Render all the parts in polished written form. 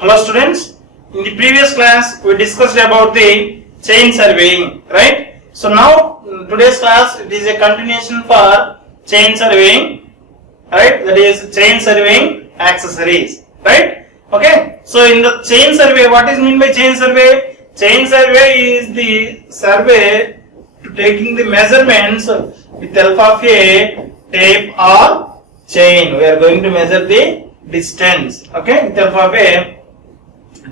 Hello students, in the previous class we discussed about the chain surveying, right? So now today's class it is a continuation for chain surveying, right? That is chain surveying accessories, right? Okay, so in the chain survey, what is meant by chain survey? Chain survey is the survey to taking the measurements with help of a tape or chain. We are going to measure the distance, okay, with help of a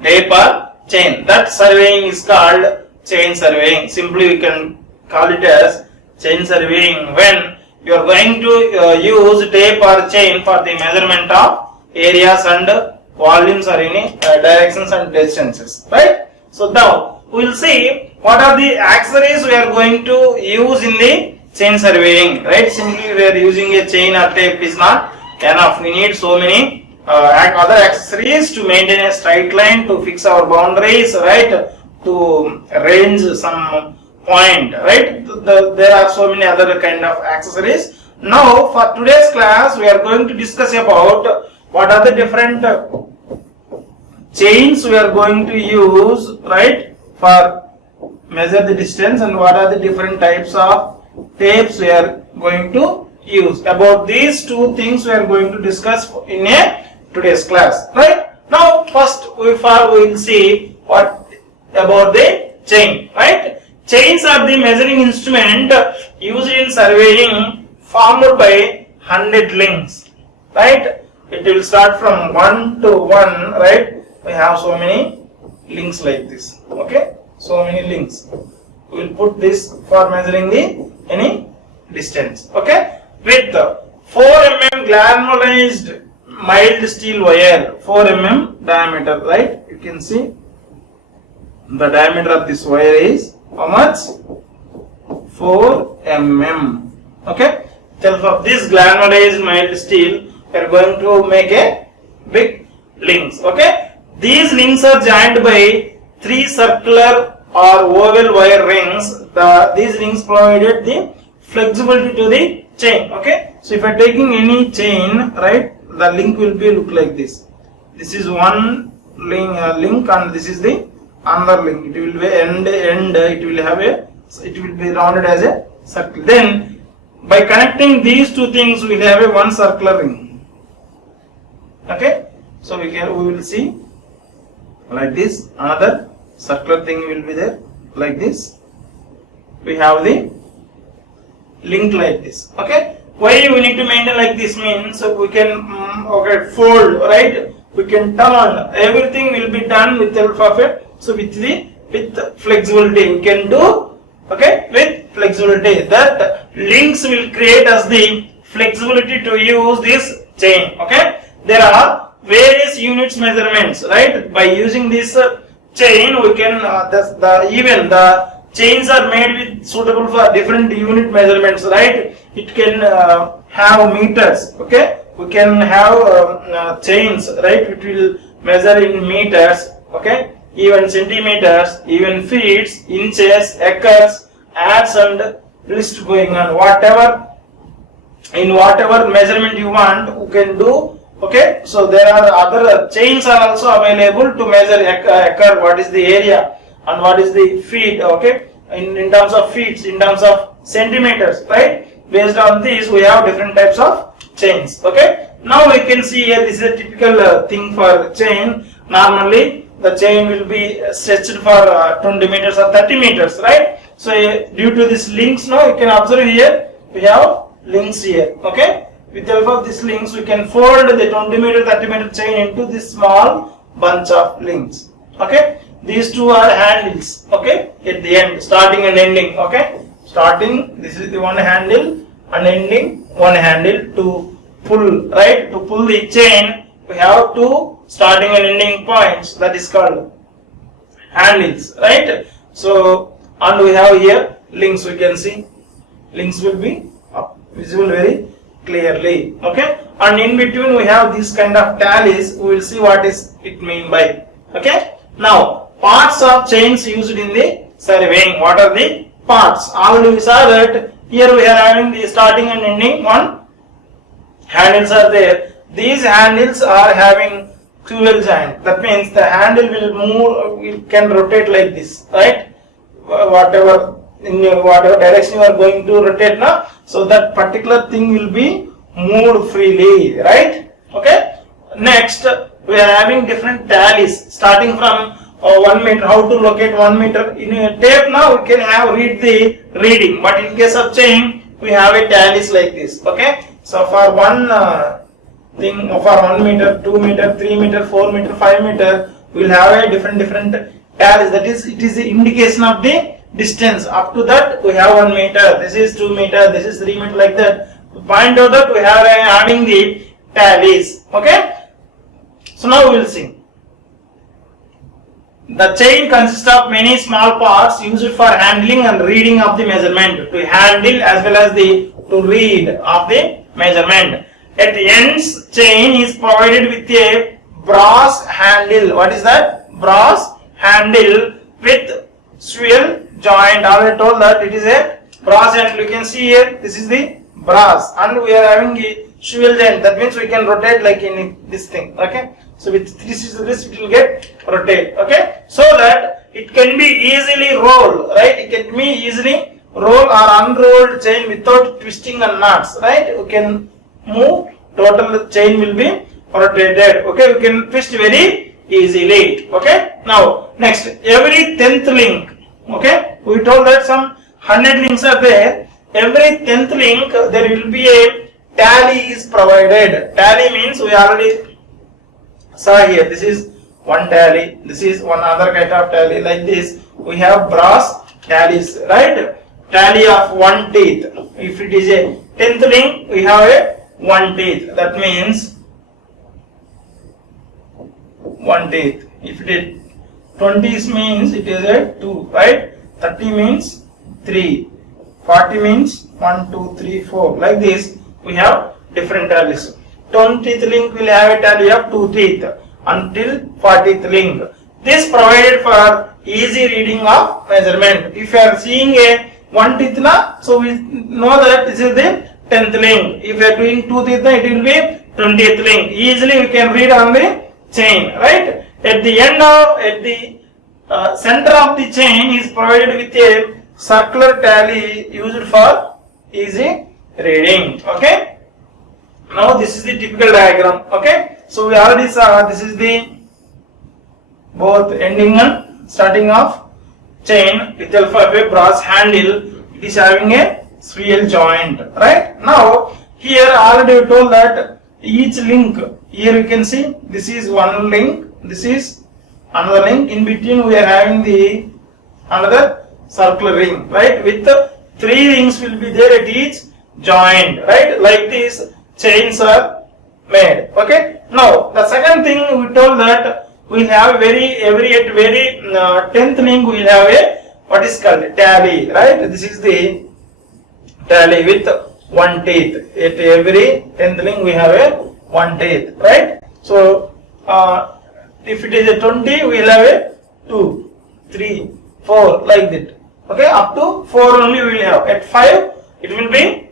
tape or chain. That surveying is called chain surveying. Simply we can call it as chain surveying when you are going to use tape or chain for the measurement of areas and volumes or any directions and distances, right? So now we will see what are the accessories we are going to use in the chain surveying, right? Simply we are using a chain or tape is not enough. We need so many other accessories to maintain a straight line, to fix our boundaries, right? To range some point, right? There are so many other kind of accessories. Now for today's class we are going to discuss about what are the different chains we are going to use, right, for measure the distance, and what are the different types of tapes we are going to use. About these two things we are going to discuss in today's class, right? Now first we will see what about the chain, right? Chains are the measuring instrument used in surveying formed by 100 links, right? It will start from 1 to 1, right? We have so many links like this, okay? So many links. We will put this for measuring the any distance, okay? With 4 mm galvanized mild steel wire, 4 mm diameter, right? You can see the diameter of this wire is how much? 4 mm, okay? With help of this galvanized mild steel, we are going to make a big links, okay? These links are joined by 3 circular or oval wire rings. These rings provided the flexibility to the chain, okay? So if I am taking any chain, right, the link will be look like this. This is one link and this is the another link. It will be end. It will have it will be rounded as a circle. Then by connecting these two things, we will have a one circular ring. Okay, so we will see like this. Another circular thing will be there like this. We have the link like this. Okay, why we need to maintain like this means we can fold, right? We can turn. Everything will be done with help of it. So with flexibility we can do, okay, with flexibility. That links will create us the flexibility to use this chain, okay? There are various units measurements, right? By using this chain we can even the chains are made with suitable for different unit measurements, right? It can have meters, okay? We can have chains, right? It will measure in meters, okay? Even centimeters, even feet, inches, acres, yards, and list going on. Whatever measurement you want, you can do. Okay, so there are other chains are also available to measure acre, what is the area, and what is the feet. Okay, in terms of feet, in terms of centimeters, right? Based on this, we have different types of chains. Okay, now we can see here this is a typical thing for chain. Normally the chain will be stretched for 20 meters or 30 meters, right? So due to these links, now you can observe here we have links here, okay? With the help of these links we can fold the 20 meter 30 meter chain into this small bunch of links, okay? These two are handles, okay, at the end, starting and ending, okay? Starting, this is the one handle, and ending one handle to pull, right? To pull the chain we have two starting and ending points, that is called handles, right? So, and we have here links, we can see links will be visible very clearly, okay? And in between we have this kind of tallies. We will see what is it mean by, okay? Now parts of chains used in the surveying. What are the parts? Already we saw that here we are having the starting and ending one handles are there. These handles are having swivel joint. That means the handle will move, it can rotate like this, right? Whatever whatever direction you are going to rotate now, so that particular thing will be moved freely, right? Okay. Next, we are having different tallies starting from 1 meter. How to locate 1 meter in a tape? Now we can read the reading, but in case of chain, we have a tallies like this. Okay. So for one thing, for 1 meter, 2 meter, 3 meter, 4 meter, 5 meter, we will have a different tallies. That is, it is the indication of the distance. Up to that we have 1 meter. This is 2 meter. This is 3 meter, like that. To find out that we have having the tallies. Okay. So now we will see. The chain consists of many small parts used for handling and reading of the measurement. To handle as well as to read of the measurement. At the ends, chain is provided with a brass handle. What is that? Brass handle with swivel joint. Already told that it is a brass handle. You can see here, this is the brass, and we are having a swivel joint. That means we can rotate like in this thing. Okay. So with this it will get rotate. Okay. So that it can be easily rolled, right? It can be easily roll or unrolled chain without twisting and knots, right? We can move, total chain will be rotated. Okay. We can twist very easily. Okay. Now next, every 10th link. Okay. We told that some 100 links are there. Every 10th link there will be a tally is provided. Tally means we already saw here. This is one tally. This is one other kind of tally. Like this, we have brass tallies, right? Tally of 1 teeth. If it is a 10th link, we have a 1 teeth. That means 1 teeth. If it is 20 means it is a 2, right? 30 means 3. 40 means 1, 2, 3, 4. Like this, we have different tallies. 20th link will have a tally of 2 teeth until 40th link. This provided for easy reading of measurement. If you are seeing a 1 teeth na, so we know that this is the 10th link. If you are doing 2 teeth na, it will be 20th link. Easily we can read on the chain, right? At the end of, at the center of the chain is provided with a circular tally used for easy reading. Okay. Now this is the typical diagram. Okay. So we already saw this is the both ending and starting of chain with help of a brass handle. It is having a swivel joint. Right. Now here already we told that each link, here you can see this is one link, this is another link. In between we are having the another circular ring, right? With 3 rings will be there at each joint, right? Like this chains are made. Okay. Now the second thing we told that we have every 10th link we will have a what is called tally, right? This is the tally with 1 teeth. At every 10th link we have a 1 teeth, right? So if it is a 20, we will have a 2, 3, 4 like that. Okay, up to 4 only we will have. At 5, it will be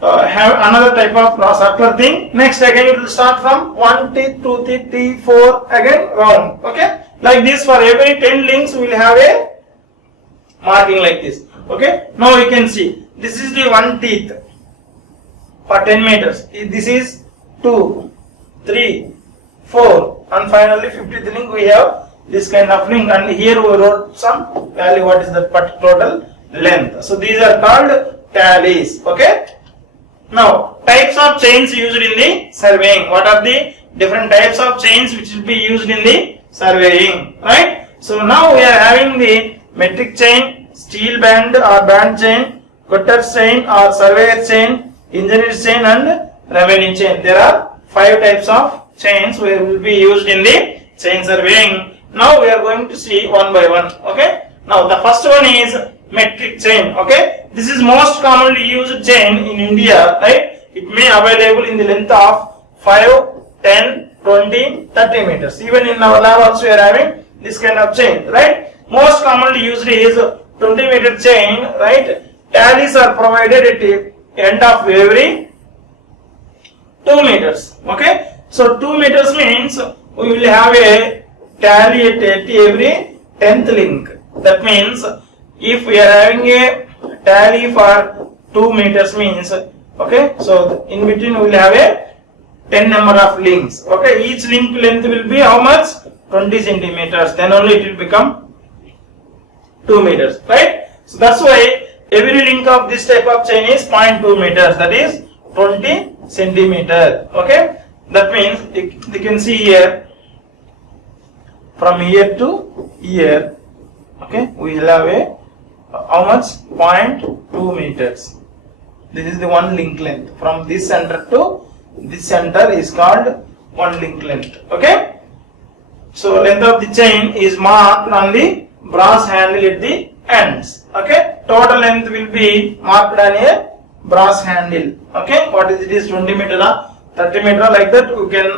have another type of circular thing. Next again it will start from 1 teeth, 2 teeth, 3, 4 again round. Okay, like this for every 10 links we will have a marking like this. Okay, now you can see this is the 1 teeth for 10 meters. This is 2, 3, 4 and finally 50th link we have this kind of link, and here we wrote some value, what is the total length. So these are called tallies. Okay. Now types of chains used in the surveying. What are the different types of chains which will be used in the surveying, right? So now we are having the metric chain, steel band or band chain, cutter's chain or surveyor chain, engineer's chain and revenue chain. There are 5 types of chains which will be used in the chain surveying. Now we are going to see one by one. Okay. Now the first one is metric chain. Okay. This is most commonly used chain in India, right? It may available in the length of 5, 10, 20, 30 meters. Even in our lab also we are having this kind of chain, right? Most commonly used is 20 meter chain, right? Tallies are provided at the end of every 2 meters. Okay. So 2 meters means we will have a tally at every 10th link. That means if we are having a tally for 2 meters means, okay, so in between we will have a 10 number of links. Okay, each link length will be how much? 20 centimeters. Then only it will become 2 meters, right? So that's why every link of this type of chain is 0.2 meters. That is 20 centimeter. Okay, that means you can see here from here to here. Okay, we will have a how much? 0.2 meters. This is the one link length. From this center to this center is called one link length. Okay. So length of the chain is marked on the brass handle at the ends. Okay. Total length will be marked on a brass handle. Okay. What is it? Is 20 meter or 30 meter, like that. We can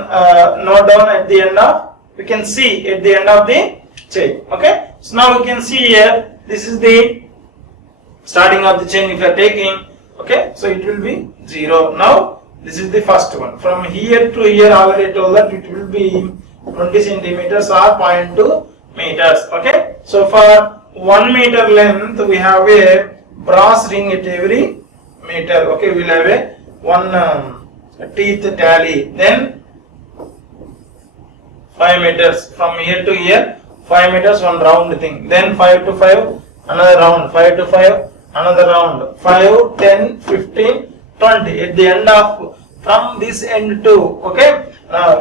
note down at the end of. We can see at the end of the chain. Okay. So now we can see here. This is the starting of the chain. If you are taking. Okay. So it will be 0. Now this is the first one. From here to here, already told that it will be 20 centimeters or 0.2 meters. Okay. So for 1 meter length, we have a brass ring at every meter. Okay. We will have a one teeth tally. Then 5 meters from here to here. 5 meters, one round thing. Then 5 to 5, another round. 5 to 5, another round. 5, 10, 15. 20 at the end of from this end to. Okay,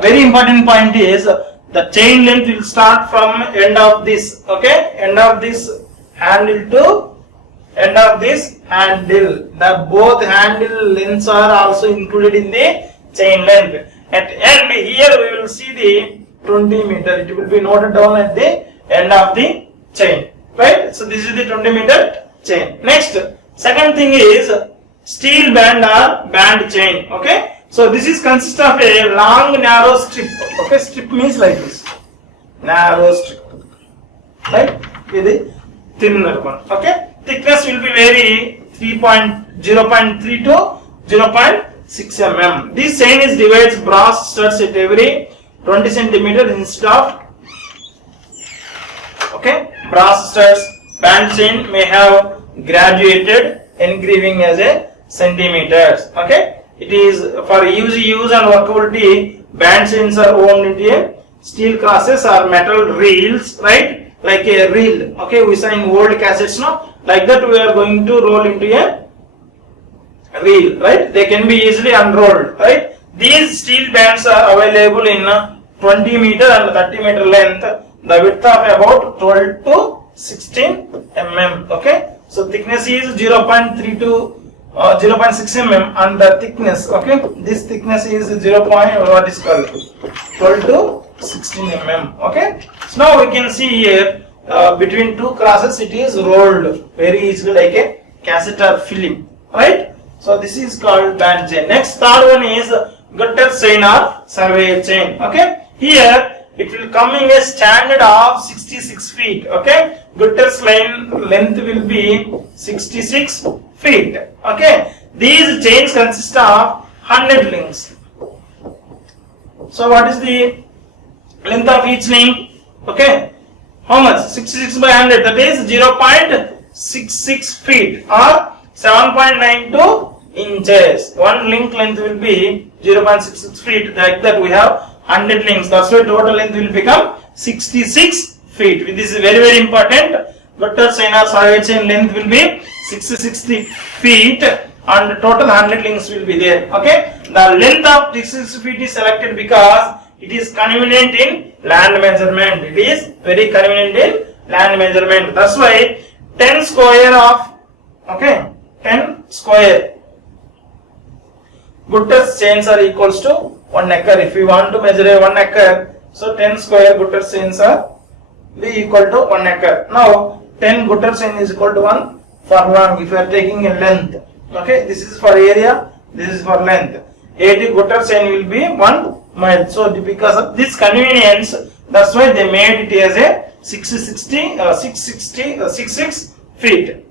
very important point is the chain length will start from end of this. Okay, end of this handle to end of this handle. The both handle lengths are also included in the chain length. At end here we will see the 20 meter. It will be noted down at the end of the chain. Right. So this is the 20 meter chain. Next, second thing is steel band or band chain. Okay, so this is consist of a long narrow strip. Okay, strip means like this, narrow strip, right? With a thinner one. Okay, thickness will be vary 0.3 to 0.6 mm. This chain is divides brass studs at every 20 centimeter instead of. Okay, brass studs. Band chain may have graduated engraving as a centimeters. Okay, it is for easy use and workability. Band chains are wound into a steel crosses or metal reels, right? Like a reel. Okay, we saw in old cassettes, no? Like that we are going to roll into a reel, right? They can be easily unrolled, right? These steel bands are available in 20 meter and 30 meter length. The width of about 12 to 16 mm. Okay, so thickness is 0.3 to 0.6 mm and the thickness, okay, this thickness is 0. What is called 12 to 16 mm. Okay, so now we can see here between two crosses it is rolled very easily like a cassette or film, right? So this is called band chain. Next, third one is gutter chain or survey chain. Okay, here it will come in a standard of 66 feet. Okay, gutter's length will be 66 feet. Okay, these chains consist of 100 links. So what is the length of each link? Okay, how much? 66 by 100, that is 0.66 feet or 7.92 inches. One link length will be 0.66 feet. Like that we have 100 links. That's why total length will become 66 feet. This is very important. Gutter chain or survey chain length will be 66 feet and total 100 links will be there. Okay, the length of 66 feet is selected because it is convenient in land measurement. It is very convenient in land measurement. That's why 10 square of, okay, 10 square gutter chains are equals to 1 acre. If we want to measure a 1 acre, so 10 square gutter chains are be equal to 1 acre. Now 10 gutter chain is equal to 1 furlong if you are taking a length. Okay, this is for area, this is for length. 80 gutter chain will be 1 mile. So because of this convenience, that's why they made it as a 66 feet.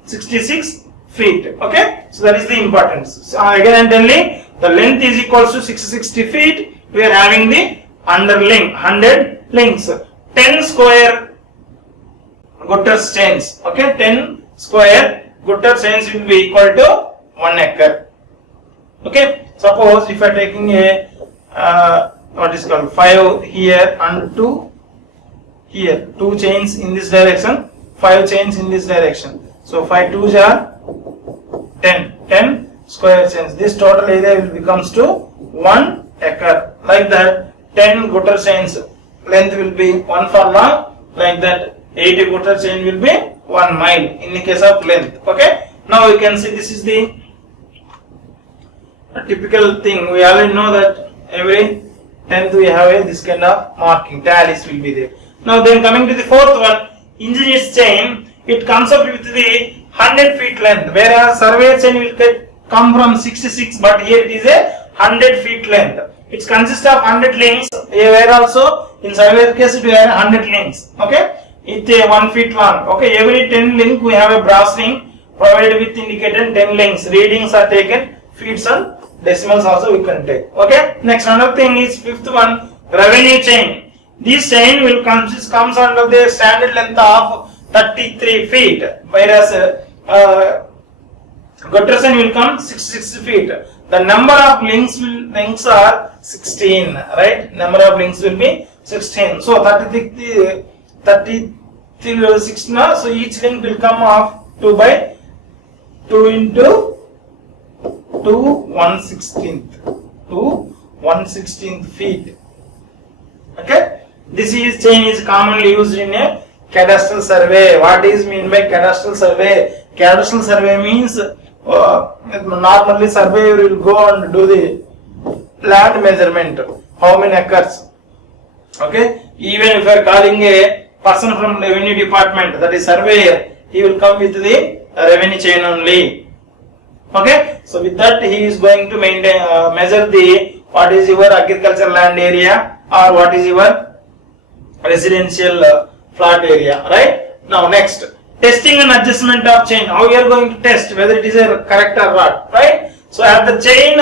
66 feet. Okay, so that is the importance. So again and only, the length is equals to 660 feet. We are having the under link 100 links. 10 square Gutters chains. Okay, 10 square Gutters chains will be equal to 1 acre. Okay, suppose if I are taking a what is called 5 here and 2 here, 2 chains in this direction, 5 chains in this direction. So 5 2s are 10 square chains. This total area will becomes to 1 acre. Like that, 10 gutter chains length will be 1 furlong. Like that, 80 gutter chain will be 1 mile in the case of length. Okay. Now you can see this is the typical thing. We already know that every 10th we have a this kind of marking, tallies will be there. Now then coming to the fourth one, engineer's chain, it comes up with the 100 feet length, whereas surveyor chain will come from 66, but here it is a 100 feet length. It consists of 100 links, where also in surveyor case we have 100 links. Okay, it's a 1 feet long. Okay, every 10 link we have a brass ring provided with indicated 10 links. Readings are taken, feet and decimals also we can take. Okay, next another thing is fifth one, revenue chain. This chain will comes under the standard length of 33 feet, whereas gutter chain will come 66 feet. The number of links are 16, right? Number of links will be 16. So 33 will 16. So each link will come off 2 by 2 into 2 1/16th to 1/16th feet. Okay, this is chain is commonly used in a cadastral survey. What is mean by cadastral survey? Cadastral survey means normally surveyor will go and do the land measurement, how many acres. Okay, even if you are calling a person from revenue department, that is surveyor, he will come with the revenue chain only. Okay, so with that he is going to maintain measure the what is your agricultural land area or what is your residential flat area, right? Now next, testing and adjustment of chain. How we are going to test whether it is a correct or not, right? So as the chain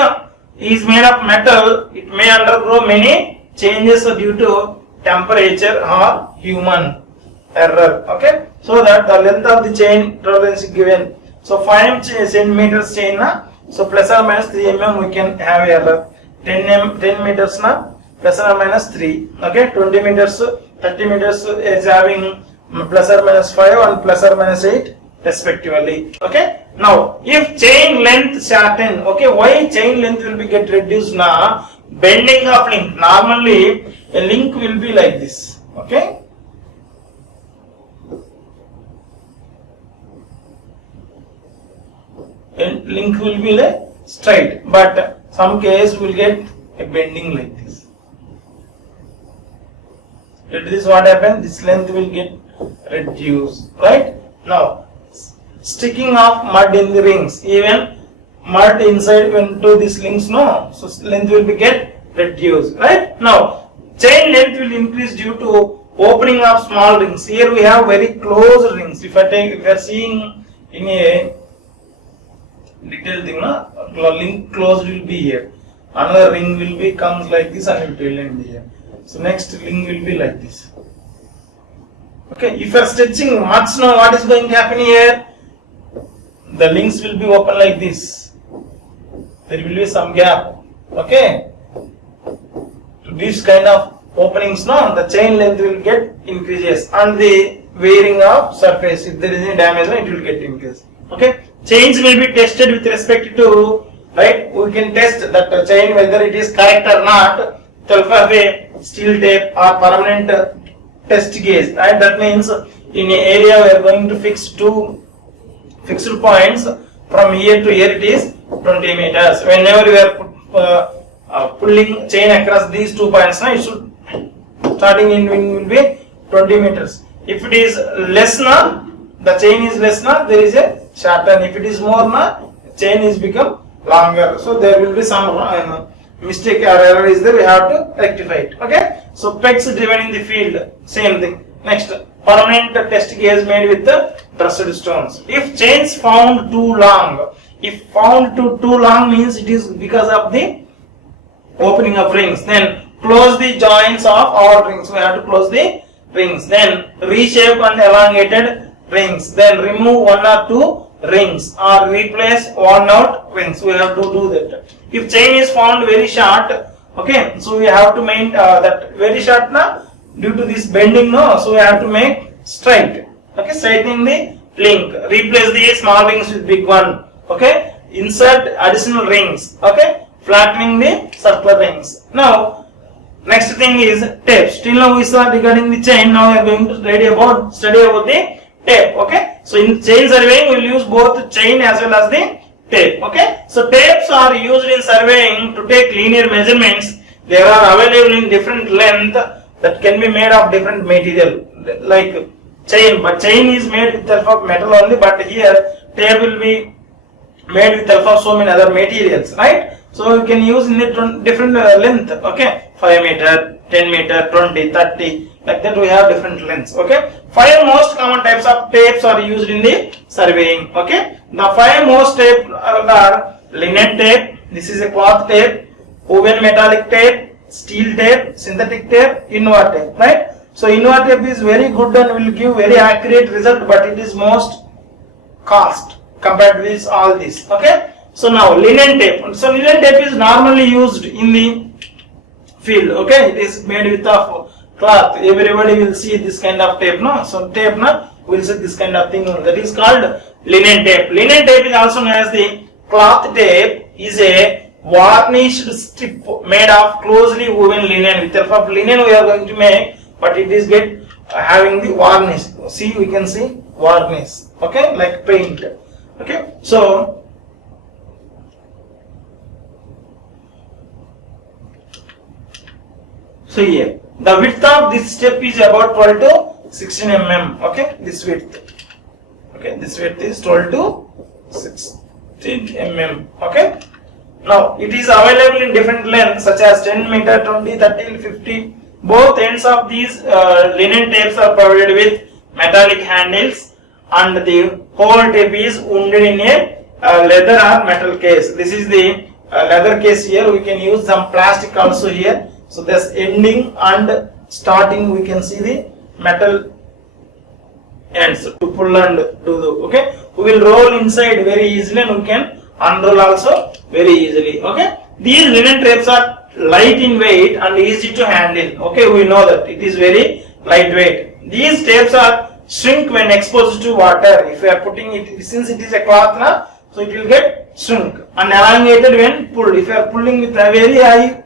is made of metal, it may undergo many changes due to temperature or human error. Okay, so that the length of the chain tolerance is given. So 5 centimeters chain na, so plus or minus 3 mm we can have error. 10 meters na plus or minus 3. Okay, 20 meters, 30 meters is having plus or minus 5 and plus or minus 8 respectively. Okay, now if chain length shorten, okay, why chain length will be get reduced na? Bending of link. Normally a link will be like this. Okay, and link will be like straight, but some case will get a bending like this. This is what happens, this length will get reduced, right? Now sticking of mud in the rings, even mud inside into these links, no, so length will be get reduced, right? Now chain length will increase due to opening of small rings. Here we have very close rings. If we are seeing in a detailed thing, link closed will be here. Another ring will be comes like this and it will end here. So next link will be like this. Okay, if you are stretching much now, what is going to happen here? The links will be open like this. There will be some gap. Okay, to this kind of openings now, the chain length will get increases and the wearing of surface. If there is any damage, it will get increased. Okay, chains will be tested with respect to, right? We can test that chain whether it is correct or not. Help of a steel tape or permanent test gauge, right? That means in an area we are going to fix 2 fixed points. From here to here it is 20 meters. Whenever we are pulling chain across these 2 points, it should starting in will be 20 meters. If it is less na, the chain is less na, there is a shorten. If it is more na, chain is become longer. So there will be some mistake or error is there, we have to rectify it. Okay, so pegs driven in the field, same thing. Next, permanent test gauge made with the trusted stones. If chains found too long, if found too long means it is because of the opening of rings, then close the joints of all rings. We have to close the rings. Then reshape and elongated rings. Then remove one or two rings or replace worn out rings. We have to do that. If chain is found very short, okay, so we have to make that very short na, due to this bending, no, so we have to make straight. Okay, straightening the link. Replace the small rings with big one. Okay, insert additional rings. Okay, flattening the circular rings. Now, next thing is tape. Still now we saw regarding the chain. Now we are going to study about the tape. Okay, so in chain surveying we will use both chain as well as the tape. Okay, so tapes are used in surveying to take linear measurements. They are available in different length that can be made of different material like chain, but chain is made with help of metal only, but here tape will be made with help of so many other materials, right? So you can use in the different length. Okay, 5 meter, 10 meter, 20, 30, like that we have different lengths. Okay, 5 most common types of tapes are used in the surveying. Okay, the 5 most tapes are linen tape, this is a cloth tape, woven metallic tape, steel tape, synthetic tape, inward tape, right? So inward tape is very good and will give very accurate result, but it is most cost compared to this all this. Okay, so now linen tape. So linen tape is normally used in the field. Okay, it is made with of cloth. Everybody will see this kind of tape, no? So tape, no, will see this kind of thing. That is called linen tape. Linen tape is also known as the cloth tape. Is a varnished strip made of closely woven linen. With the help of linen we are going to make, but it is get having the varnish. See, we can see varnish. Okay, like paint. Okay, so here the width of this step is about 12 to 16 mm. Okay, this width. Okay, this width is 12 to 16 mm. Okay, now it is available in different lengths such as 10 meter, 20, 30, 50. Both ends of these linen tapes are provided with metallic handles, and the whole tape is wounded in a leather or metal case. This is the leather case here. We can use some plastic also here. So this ending and starting we can see the metal ends to pull and do the, okay. We will roll inside very easily and we can unroll also very easily. Okay. These linen tapes are light in weight and easy to handle. Okay, we know that it is very lightweight. These tapes are shrink when exposed to water. If you are putting it, since it is a cloth na, so it will get shrink, and elongated when pulled. If you are pulling with a very high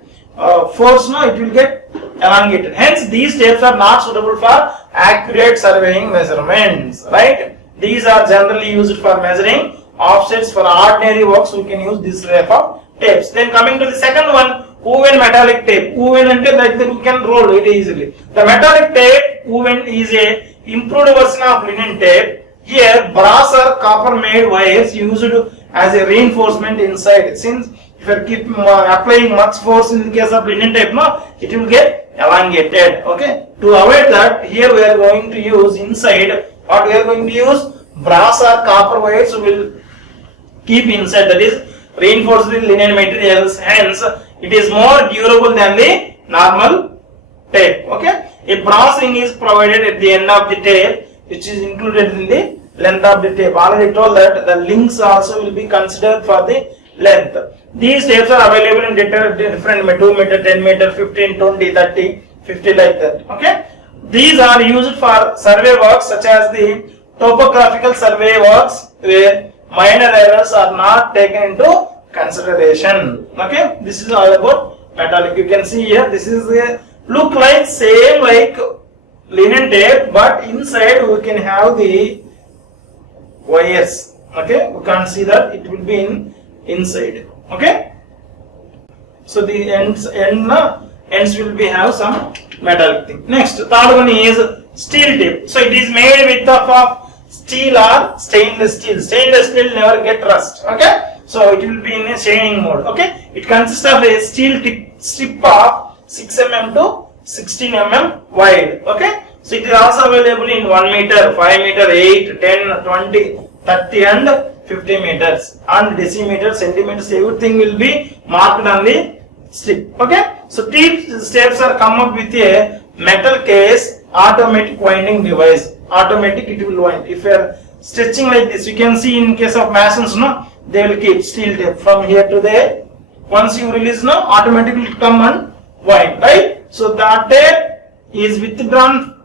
force, no, it will get elongated. Hence these tapes are not suitable for accurate surveying measurements, right? These are generally used for measuring offsets. For ordinary works we can use this type of tapes. Then coming to the second one, woven metallic tape. Woven and like that we can roll it easily. The metallic tape woven is a improved version of linen tape. Here brass or copper made wires used as a reinforcement inside. Since if you keep applying much force in the case of linen tape, no, it will get elongated. Okay. To avoid that, here we are going to use inside. What we are going to use? Brass or copper wires will keep inside. That is reinforced with linen materials. Hence, it is more durable than the normal tape. Okay. A brass ring is provided at the end of the tape, which is included in the length of the tape. Already told that the links also will be considered for the length. These tapes are available in different 2 meter, 10 meter, 15, 20, 30, 50 like that. Okay. These are used for survey works such as the topographical survey works where minor errors are not taken into consideration. Okay. This is all about metallic. You can see here, this is a look like same like linen tape, but inside we can have the wires. Okay. We can't see that, it will be in inside. Okay, so the ends will be have some metallic thing. Next, third one is steel tape. So it is made with of steel or stainless steel. Stainless steel never get rust. Okay, so it will be in a shining mode. Okay, it consists of a steel strip of 6 mm to 16 mm wide. Okay, so it is also available in 1 meter, 5 meter, 8, 10, 20, 30 and 50 meters, and decimeters, centimeters, everything will be marked on the strip. Okay, so T steps are come up with a metal case automatic winding device. Automatic, it will wind. If you are stretching like this, you can see in case of machines, no, they will keep steel tape from here to there. Once you release, no, automatically come and wind, right? So that tape is withdrawn.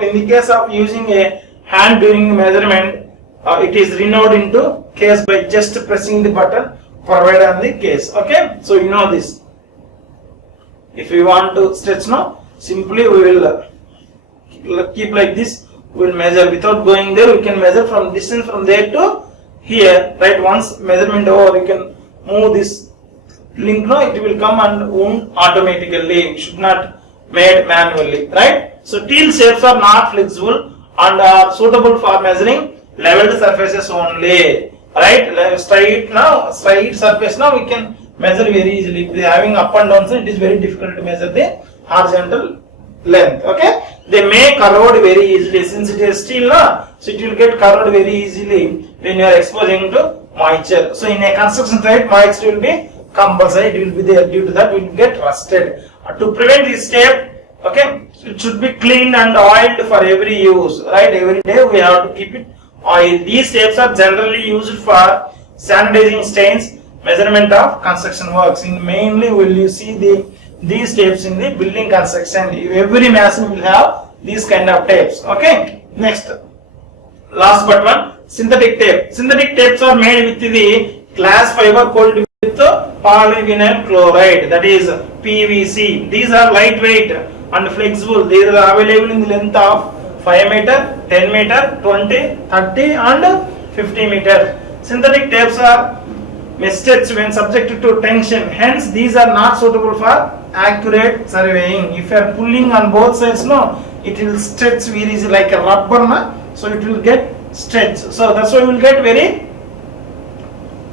In the case of using a hand during measurement, it is renewed into case by just pressing the button provided on the case. Okay, so you know this. If we want to stretch now, simply we will keep like this. We will measure without going there. We can measure from distance from there to here, right? Once measurement over, you can move this link now, it will come and wound automatically. It should not made manually, right? So teal shapes are not flexible and are suitable for measuring leveled surfaces only, right? Straight surface now we can measure very easily. If they are having up and down, so it is very difficult to measure the horizontal length. Okay, they may corrode very easily since it is steel, so it will get corroded very easily when you are exposing to moisture. So in a construction site, moisture will be compulsory, it will be there. Due to that, it will get rusted. To prevent this step, okay, it should be cleaned and oiled for every use, right? Every day we have to keep it oiled. These steps are generally used for sanitizing stains, measurement of construction works. In mainly will you see these tapes in the building construction. Every machine will have these kind of tapes. Okay, next, last but one, synthetic tape. Synthetic tapes are made with the glass fiber coated with polyvinyl chloride, that is PVC. These are lightweight and flexible. They are available in the length of 5 meter, 10 meter, 20, 30 and 50 meter. Synthetic tapes are may stretch when subjected to tension. Hence, these are not suitable for accurate surveying. If you are pulling on both sides, no, it will stretch very easy like a rubber, so it will get stretched. So that's why we will get very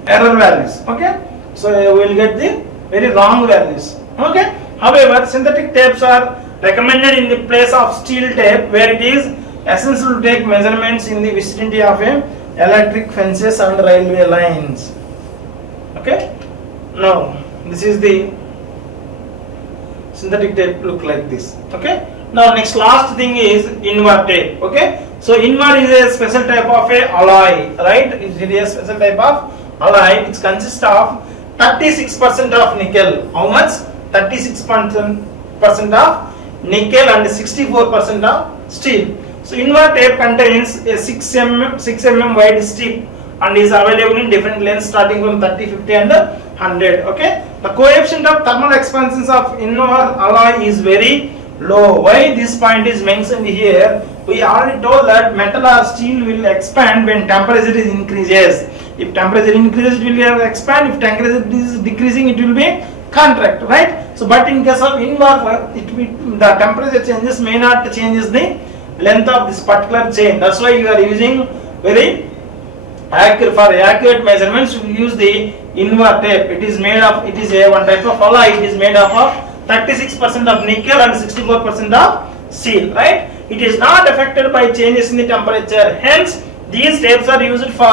error values. Okay, so we will get the very wrong values. Okay. However, synthetic tapes are recommended in the place of steel tape, where it is essential to take measurements in the vicinity of electric fences and railway lines. Okay, now this is the synthetic tape look like this. Okay, now next last thing is inward tape. Okay, so inward is a special type of a alloy, right? It is a special type of alloy which consists of 36% of nickel. How much? 36% of nickel and 64% of steel. So inward tape contains a 6 mm wide strip and is available in different lengths starting from 30, 50 and 100. Okay, the coefficient of thermal expansions of inward alloy is very low. Why this point is mentioned here? We already told that metal or steel will expand when temperature is increases. If temperature increases, it will expand. If temperature is decreasing, it will be contract, right? So, but in case of inward, the temperature changes may not changes the length of this particular chain. That's why you are using very accurate, for accurate measurements you use the inward tape. It is made of, it is a one type of alloy. It is made up of 36% of nickel and 64% of steel, right? It is not affected by changes in the temperature. Hence, these tapes are used for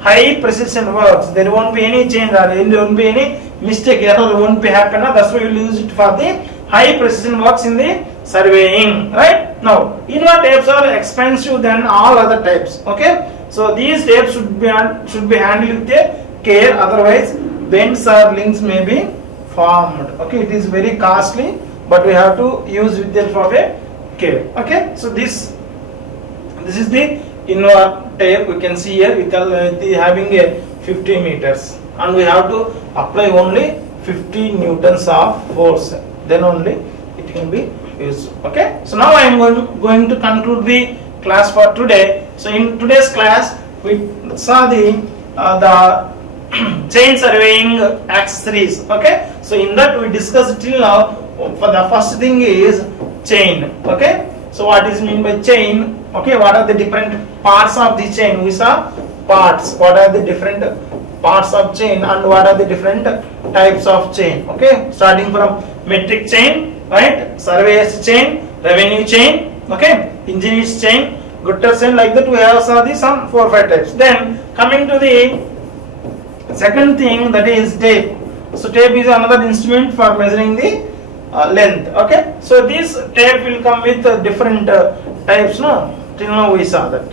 high precision works. There won't be any change or there won't be any mistake, error won't be happen. That's why we will use it for the high precision works in the surveying, right? Now, inward tapes are expensive than all other types. Okay, so these tapes should be handled with care. Otherwise, bends or links may be formed. Okay, it is very costly, but we have to use with it for a care. Okay, so this is the inward tape. We can see here with having a 50 meters, and we have to apply only 50 newtons of force. Then only it can be used. Okay, so now I am going to conclude the class for today. So in today's class we saw the chain surveying accessories. Okay, so in that we discussed till now. For the first thing is chain. Okay, so what is mean by chain? Okay, what are the different parts of the chain? We saw parts. What are the different parts of chain and what are the different types of chain? Okay, starting from metric chain, right? Surveyor's chain, revenue chain, okay, engineer's chain, gooder chain, like that we have saw the some 4 or 5 types. Then coming to the second thing, that is tape. So tape is another instrument for measuring the length. Okay, so this tape will come with different types. No, till now we saw that.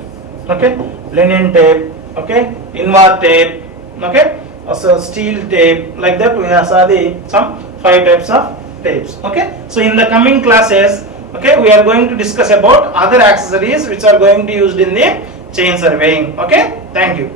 Okay, linen tape. Okay, inward tape. Okay, also steel tape. Like that we have saw the some 5 types of tapes. Okay, so in the coming classes, okay, we are going to discuss about other accessories which are going to be used in the chain surveying. Okay, thank you.